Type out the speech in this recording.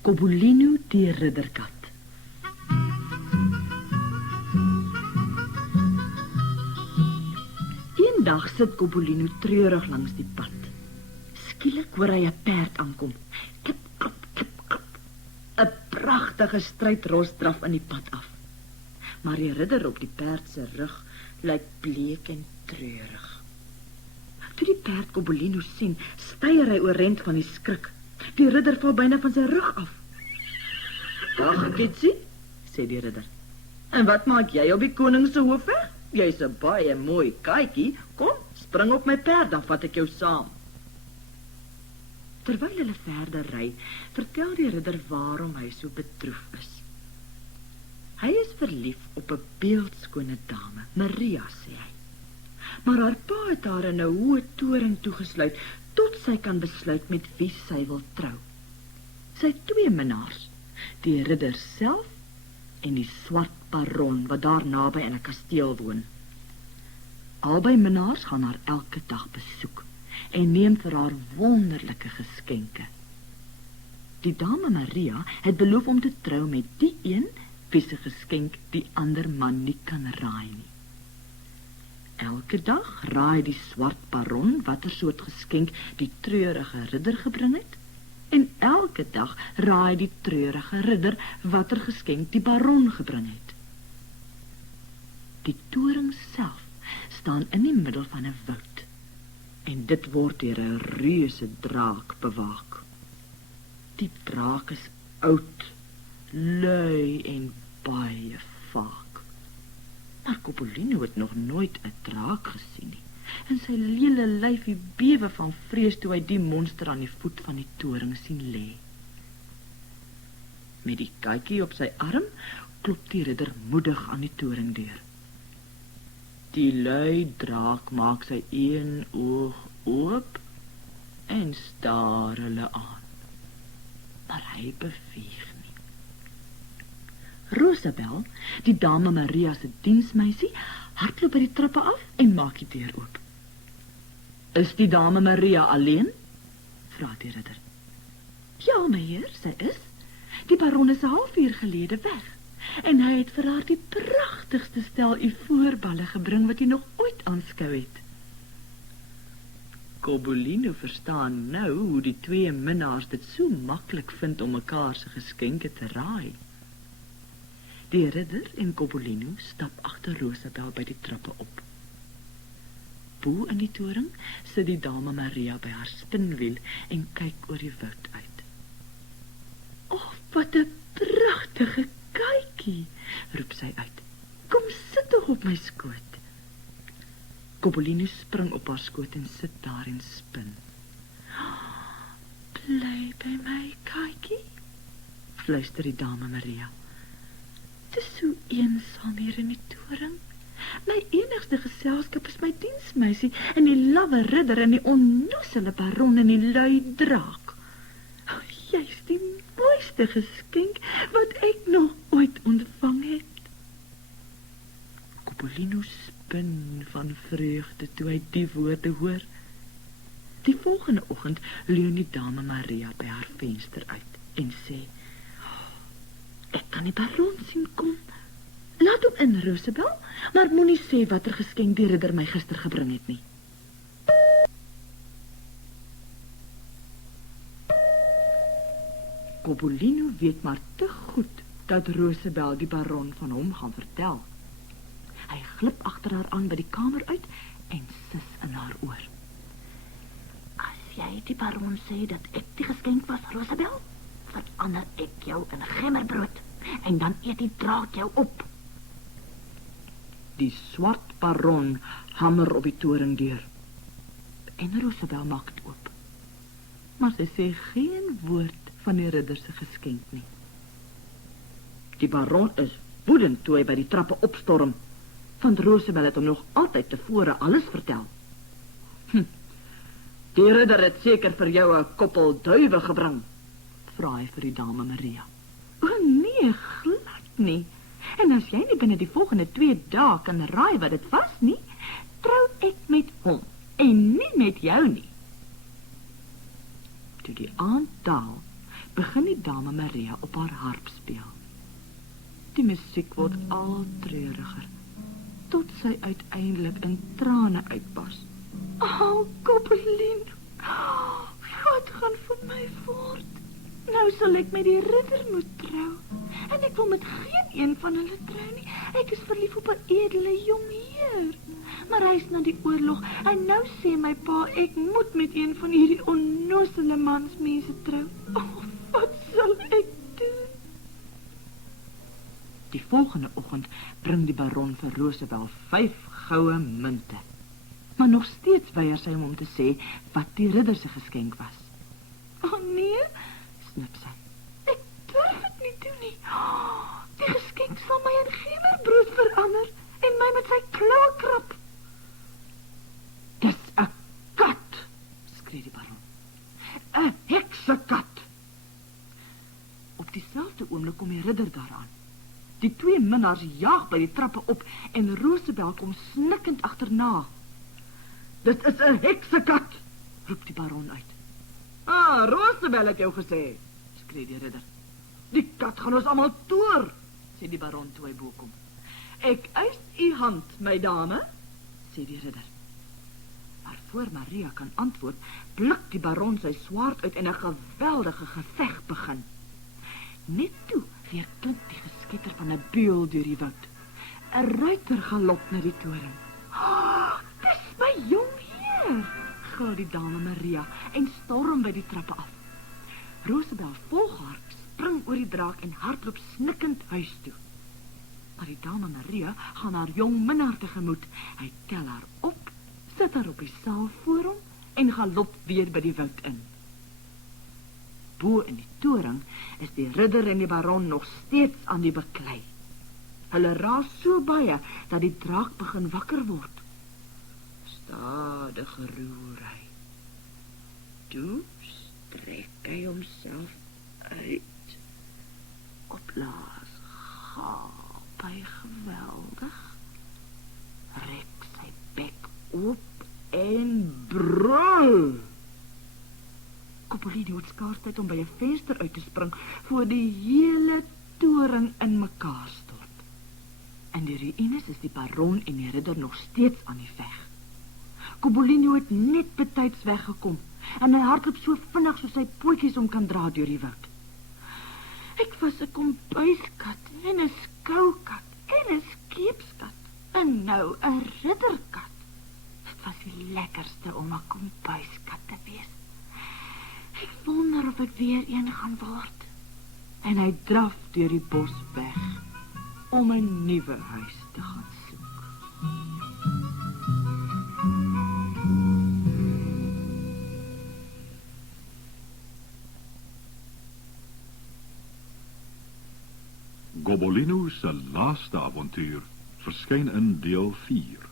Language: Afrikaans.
Cobbolino die ridderkat. Eendag sit Cobbolino treurig langs die pad. Skielik hoor hy 'n perd aankom. Klip, klop, klip, klop. 'n Pragtige strydros draf in die pad af. Maar die ridder op die perd se rug lyk bleek en treurig. Toe die perd Cobbolino sien, styer hy oorent van die skrik. Die ridder val byna van sy rug af. "Dag, Kitsie," sê die ridder. "En wat maak jy op die koning se hoof weg? Jy's 'n baie mooi katjie. Kom, spring op my perd, dan vat ek jou saam." Terwyl hulle verder ry, vertel die ridder waarom hy so bedroef is. Hy is verlief op 'n beeldskone dame, Maria, sê hy. Maar haar pa het haar in 'n hoë toring toegesluit, tot sy kan besluit met wie sy wil trou. Sy het 2 minnaars, die ridder self en die swart baron wat daar naby in 'n kasteel woon. Albei minnaars gaan haar elke dag besoek en neem vir haar wonderlike geskenke. Die dame Maria het beloof om te trou met die een wie se geskenk die ander man nie kan raai nie. Elke dag raai die swart baron watter soort geskenk die treurige ridder gebring het, en elke dag raai die treurige ridder watter geskenk die baron gebring het. Die toring self staan in die middel van 'n woud, en dit word deur 'n reuse draak bewaak. Die draak is oud, lui en baie vaak. Maar Cobbolino het nog nooit 'n draak gesien nie, en sy hele lyfie bewe van vrees toe hy die monster aan die voet van die toring sien lê. Met die katjie op sy arm klop die ridder moedig aan die toringdeur. Die lui draak maak sy een oog oop en staar hulle aan, maar hy beweeg nie. Rosabel, die dame Maria se diensmeisie, hardloop by die trappe af en maak die deur oop. "Is die dame Maria alleen?" vra die ridder. "Ja, my heer, sy is. Die baron is 'n halfuur gelede weg, en hy het vir haar die pragtigste stel ivoorballe gebring wat hy nog ooit aanskou het." Cobbolino verstaan nou hoe die 2 minnaars dit so maklik vind om mekaar se geskenke te raai. Die ridder en Cobbolino stap agter Rosabel by die trappe op. Bo in die toring sit die dame Maria by haar spinwiel en kyk oor die woud uit. "Oh, wat 'n pragtige katjie," roep sy uit. "Kom sit tog op my skoot." Cobbolino spring op haar skoot en sit daar en spin. "Bly by my katjie," fluister die dame Maria. "Het is so eensaam hier in die toring. My enigste geselskap is my diensmeisie en die lawwe ridder en die onnoosele baron en die lui draak. Jy's die mooiste geskenk wat ek nog ooit ontvang het." Cobbolino spin van vreugde toe hy die woorde hoor. Die volgende oggend leun die dame Maria by haar venster uit en sê, "Ek kan die baron sien kom. Laat hom in, Rosabel, maar moenie sê watter geskenk die ridder my gister gebring het nie." Cobbolino weet maar te goed dat Rosabel die baron van hom gaan vertel. Hy glip agter haar aan by die kamer uit en sis in haar oor. "As jy die baron sê dat ek die geskenk was, Rosabel, verander ek jou in gemmerbrood en dan eet die draak jou op." Die swart baron hamer op die toringdeur en Rosabel maak dit oop. Maar sy sê geen woord van die ridder se geskenk nie. Die baron is woedend toe hy by die trappe opstorm, want Rosabel het hom nog altyd tevore alles vertel. "Die ridder het seker vir jou 'n koppel duwe gebring," vra hy vir die dame Maria. "O nee, glad nie. En as jy nie binne die volgende 2 dae kan raai wat dit was nie, trou ek met hom en nie met jou nie." Toe die aand daal, begin die dame Maria op haar harp speel. Die musiek word al treuriger, tot sy uiteindelik in trane uitbars. Koppelien, wat gaan vir my voort? Nou sal ek met die ridder moet trou, en ek wil met geen een van hulle trou nie. Ek is verlief op 'n edele jong heer, maar hy is na die oorlog, en nou sê my pa, ek moet met een van hierdie onnozele mansmense trou. Wat sal ek doen? Die volgende oggend bring die baron vir Rosabel 5 goue munte. Maar nog steeds weier sy om te sê wat die ridder se geskenk was. Nee, snip sy. Ek durf dit nie doen nie. Die geskenk sal my in gemmerbrood verander en my met sy klauwe krap. Dis 'n kat, skree die baron. 'n heksekat. Op dieselfde oomblik kom die ridder daaraan. Die 2 minnaars jaag by die trappe op en Rosabel kom snikkend agterna. Dit is 'n heksekat, roep die baron uit. Rosabel het jou gesê, skree die ridder. Die kat gaan ons almal toer, sê die baron toe hy bo kom. Ek eis u hand, my dame, sê die ridder. Maar voor Maria kan antwoord, pluk die baron sy swaard uit en 'n geweldige geveg begin. Net toe weer klink die geskitter van 'n beul deur die woud. 'n ruiter galop na die toring. Dis my jong heer, gil die dame Maria en storm by die trappe af. Rosabel volg haar, spring oor die draak en hardloop snikkend huis toe. Maar die dame Maria gaan haar jong minnaar tegemoet. Hy tel haar op, sit haar op die saal voor hom en galop weer by die woud in. Bo in die toring is die ridder en die baron nog steeds aan die beklei. Hulle raas so baie dat die draak begin wakker word. Stadig roer hy. Toe strek hy homself uit. Opblaas gaap hy geweldig. Rek sy bek op en brul. Koppelien het skaars tyd om by 'n venster uit te spring voor die hele toring in mekaar stort. In die ruïnes is die baron en die ridder nog steeds aan die veg. Koppelien het net betyds weggekom en hy hardloop so vinnig soos sy pootjies om kan dra deur die woud. Ek was 'n kombuiskat en 'n skoukat en 'n skeepskat en nou 'n ridderkat. Dit was die lekkerste om 'n kombuiskat te wees. Ek wonder of ek weer een gaan word. En hy draf deur die bos weg om 'n nuwe huis te gaan soek. Gobbolino se laaste avontuur verskyn in deel 4.